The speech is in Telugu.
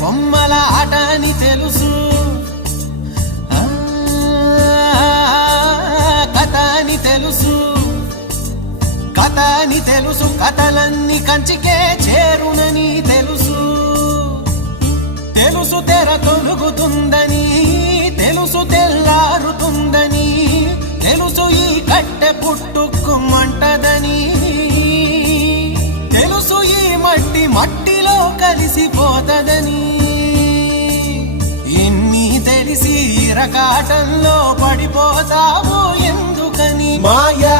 బొమ్మల ఆట అని తెలుసు, కథ అని తెలుసు, కథ అని తెలుసు, కథలన్నీ కంచికే చేరునని తెలుసు, తెలుసు తెర తొలుగుతుందని, తెలుసు తెల్లారుతుందని, తెలుసు ఈ కట్టె పుట్టుకుమంటదని, తెలుసు ఈ మట్టి మట్టిలో కలిసిపోతదని, ఎన్ని తెలిసి ఇరకాటంలో పడిపోతావో ఎందుకని మాయా